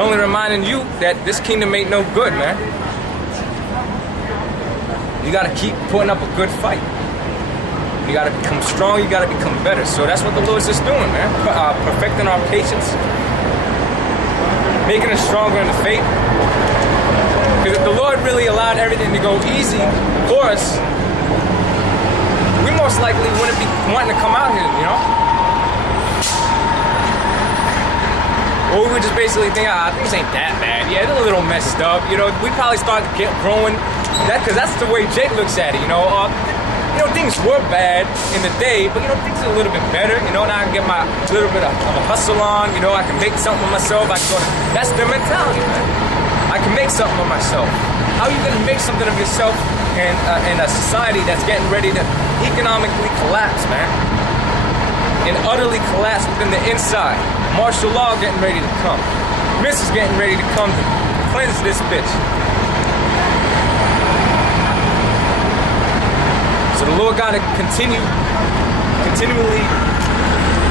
only reminding you that this kingdom ain't no good, man. You gotta keep putting up a good fight. You gotta become strong, you gotta become better. So that's what the Lord's just doing, man. Perfecting our patience, making us stronger in the faith. Because if the Lord really allowed everything to go easy for us, we most likely wouldn't be wanting to come out here, you know? Or we would just basically think, things ain't that bad. Yeah, it's a little messed up. You know, we probably start to get growing. Because that's the way Jake looks at it, you know? Things were bad in the day, but, things are a little bit better. Now I can get my little bit of a hustle on. I can make something of myself. That's their mentality, man. I can make something of myself. How are you going to make something of yourself in a society that's getting ready to economically collapse, man? And utterly collapse within the inside. Martial law getting ready to come. Miss is getting ready to come to cleanse this bitch. So the Lord got to continually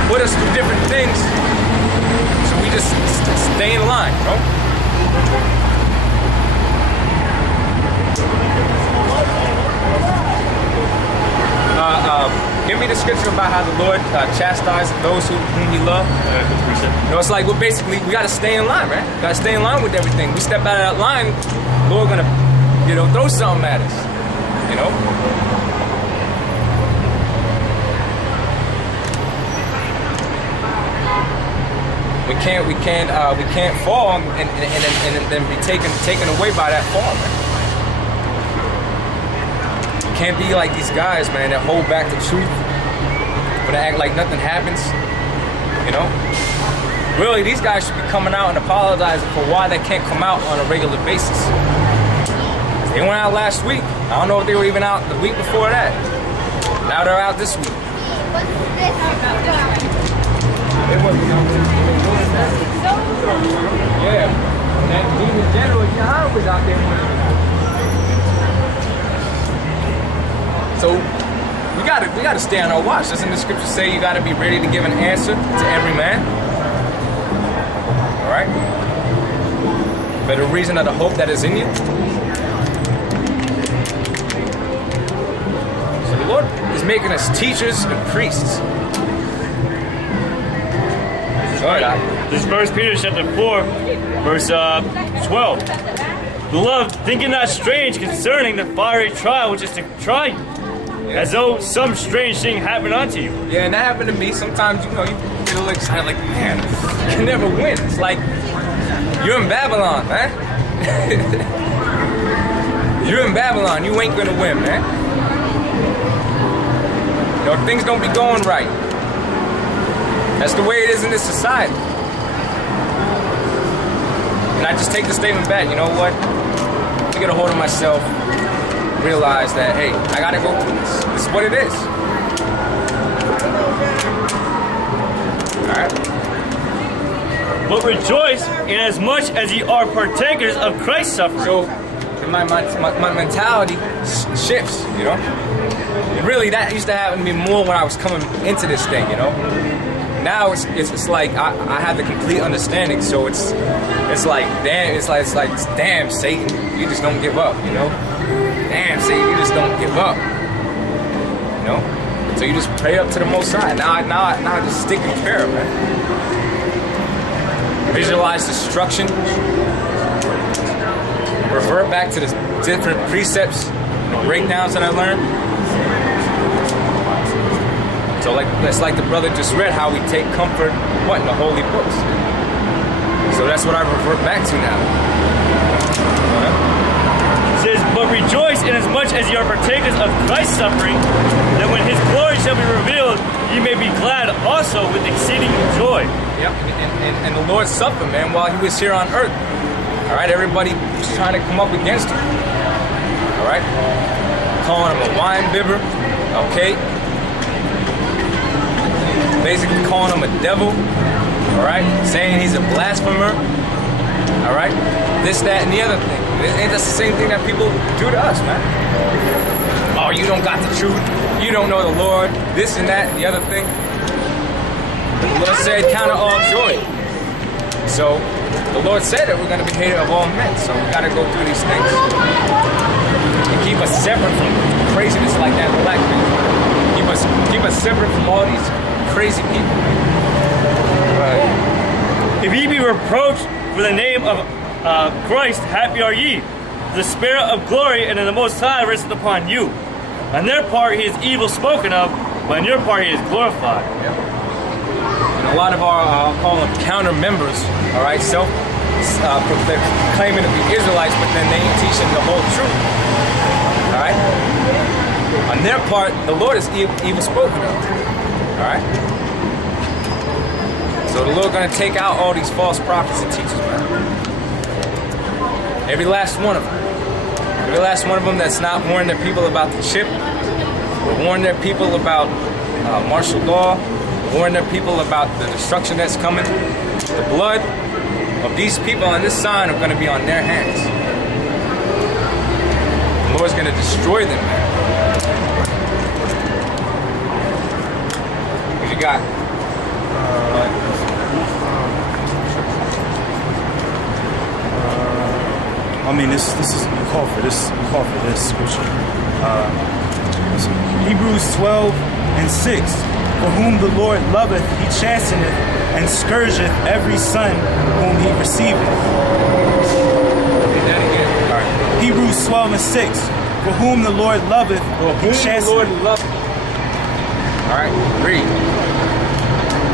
put us through different things. So we just stay in line, you know? Give me the scripture about how the Lord chastises those whom He loves. It's like we got to stay in line, right? Got to stay in line with everything. We step out of that line, the Lord gonna, throw something at us, We can't fall and then be taken away by that fall, man. Can't be like these guys, man, that hold back the truth, but act like nothing happens. Really, these guys should be coming out and apologizing for why they can't come out on a regular basis. They went out last week. I don't know if they were even out the week before that. Now they're out this week. Yeah, that demon general John was out there. So we gotta stay on our watch. Doesn't the scripture say you gotta be ready to give an answer to every man? All right. For the reason of the hope that is in you. So the Lord is making us teachers and priests. This is 1 Peter chapter 4, verse 12. Beloved, think it not strange concerning the fiery trial which is to try you, as though some strange thing happened unto you. Yeah, and that happened to me. Sometimes, you get a little excited, like, man, you can never win. It's like, you're in Babylon, man. You're in Babylon. You ain't gonna win, man. Things don't be going right. That's the way it is in this society. And I just take the statement back, you know what? To get a hold of myself, realize that, hey, I gotta go through this. This is what it is. Alright? But rejoice inasmuch as ye are partakers of Christ's suffering. So, my mentality shifts, And really, that used to happen to me more when I was coming into this thing, Now it's like I have the complete understanding, so it's like damn, damn Satan, you just don't give up, Damn Satan, you just don't give up, So you just pray up to the Most High. Now I just stick in prayer, man. Visualize destruction. Revert back to the different precepts, breakdowns that I learned. So it's like the brother just read, how we take comfort, in the holy books. So that's what I revert back to now. It says, but rejoice inasmuch as ye are partakers of Christ's suffering, that when His glory shall be revealed, ye may be glad also with exceeding joy. Yep, and the Lord suffered, man, while He was here on earth. All right, everybody was trying to come up against Him. All right, calling Him a wine bibber, okay? Basically calling Him a devil, all right? Saying He's a blasphemer, all right? This, that, and the other thing. Ain't that the same thing that people do to us, man? Oh, you don't got the truth. You don't know the Lord. This and that and the other thing. The Lord said, count it all joy. So the Lord said that we're going to be hated of all men, so we got to go through these things and keep us separate from craziness like that black man. Keep us separate from all these crazy people. Right. If ye be reproached for the name of Christ, happy are ye. The Spirit of glory and in the Most High resteth upon you. On their part he is evil spoken of, but on your part he is glorified. Yep. And a lot of our, I'll call them counter members, all right, they're claiming to be Israelites, but then they ain't teaching the whole truth. All right? On their part, the Lord is evil spoken of. All right? So the Lord going to take out all these false prophets and teachers, man. Every last one of them. Every last one of them that's not warning their people about the chip, or warning their people about martial law, warning their people about the destruction that's coming. The blood of these people on this sign are going to be on their hands. The Lord's going to destroy them, man. What you got? I mean, this is we call for this scripture. Hebrews 12:6. For whom the Lord loveth, he chasteneth, and scourgeth every son whom he receiveth. Hebrews 12:6. For whom the Lord loveth, he chasteneth. The Lord loveth. All right, read.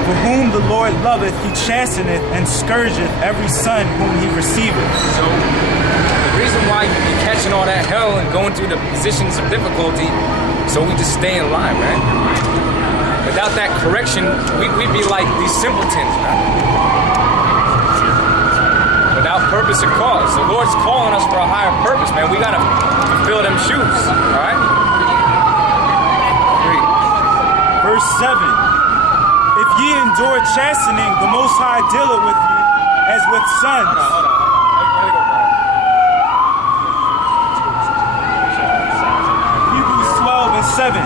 For whom the Lord loveth, he chasteneth, and scourgeth every son whom he receiveth. So, the reason why you're catching all that hell and going through the positions of difficulty, so we just stay in line, man. Without that correction, we'd be like these simpletons, man. Without purpose or cause. The Lord's calling us for a higher purpose, man. We gotta fulfill them shoes, all right? Read. Verse 7. If ye endure chastening, the Most High dealeth with you as with sons. Hold on. Hebrews 12:7.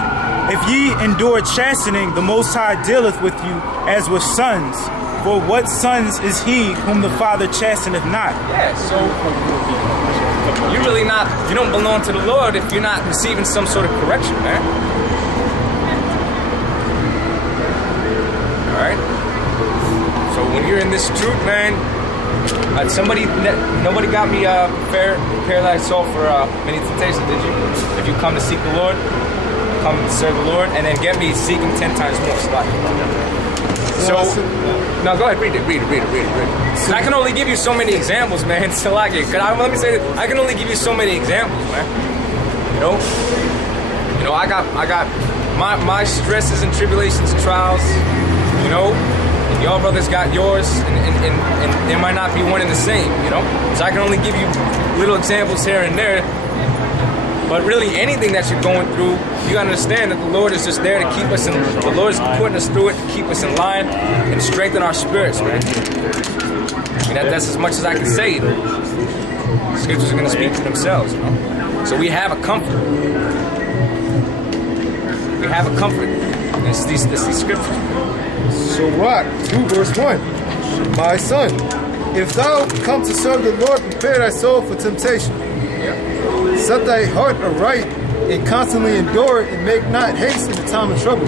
If ye endure chastening, the Most High dealeth with you as with sons. For what sons is he whom the Father chasteneth not? Yeah, so you don't belong to the Lord if you're not receiving some sort of correction, man. Alright? So when you're in this truth, man, nobody got me prepare thy soul for many temptations, did you? If you come to seek the Lord, come to serve the Lord, and then get me, seek him 10 times more. So, no, go ahead, read it. So I can only give you so many examples, man. So let me say this, I can only give you so many examples, man. You know, I got my stresses and tribulations and trials, you know, and y'all brothers got yours, and there might not be one and the same, you know. So I can only give you little examples here and there. But really, anything that you're going through, you gotta understand that the Lord is just there to keep us in. The Lord is putting us through it to keep us in line and strengthen our spirits, man. I mean, that's as much as I can say. The scriptures are gonna speak for themselves, man. So we have a comfort. We have a comfort. It's these scriptures. So Rock 2 verse 1. My son, if thou come to serve the Lord, prepare thy soul for temptation. Set thy heart aright and constantly endure and make not haste in the time of trouble.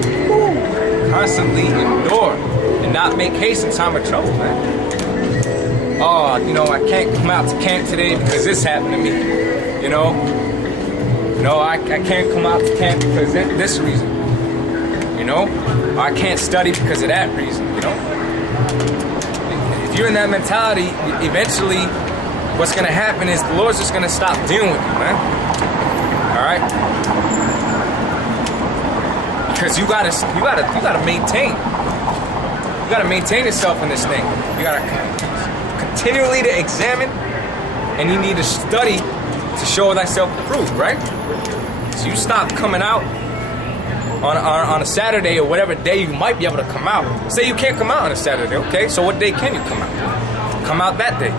Constantly endure and not make haste in time of trouble, man. Oh, you know, I can't come out to camp today because this happened to me. You know, I can't come out to camp because of this reason. You know, or I can't study because of that reason. You know, if you're in that mentality, eventually what's gonna happen is the Lord's just gonna stop dealing with you, man. All right, because you gotta maintain. You gotta maintain yourself in this thing. You gotta continually to examine, and you need to study to show thyself approved, right? So you stop coming out on a Saturday or whatever day you might be able to come out. Say you can't come out on a Saturday, okay? So what day can you come out? Come out that day.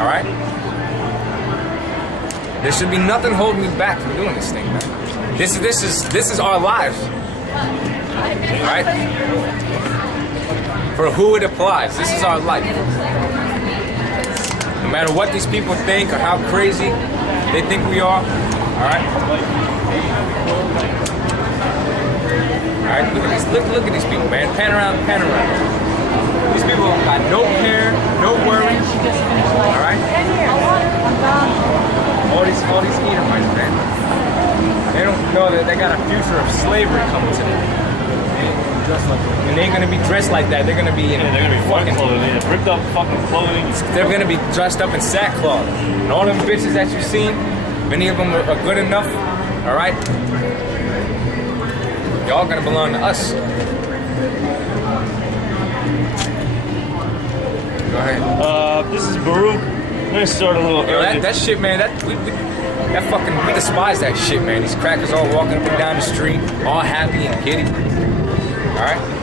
All right? There should be nothing holding you back from doing this thing, man. This is our lives. All right? For who it applies. This is our life. No matter what these people think or how crazy they think we are. All right. All right. Look at these people, man. Pan around. These people got no care, no worries. All right. All these Edomites, man. They don't know that they got a future of slavery coming to them. And they're gonna be dressed like that. They're gonna be in They're gonna be fucking clothing, ripped up fucking clothing. They're gonna be dressed up in sackcloth. And all them bitches that you've seen, many of them are good enough. All right, y'all gonna belong to us. Go ahead. This is Baruch. I'm gonna start a little Yo, early. that shit, man. We despise that shit, man. These crackers all walking up and down the street, all happy and giddy. All right.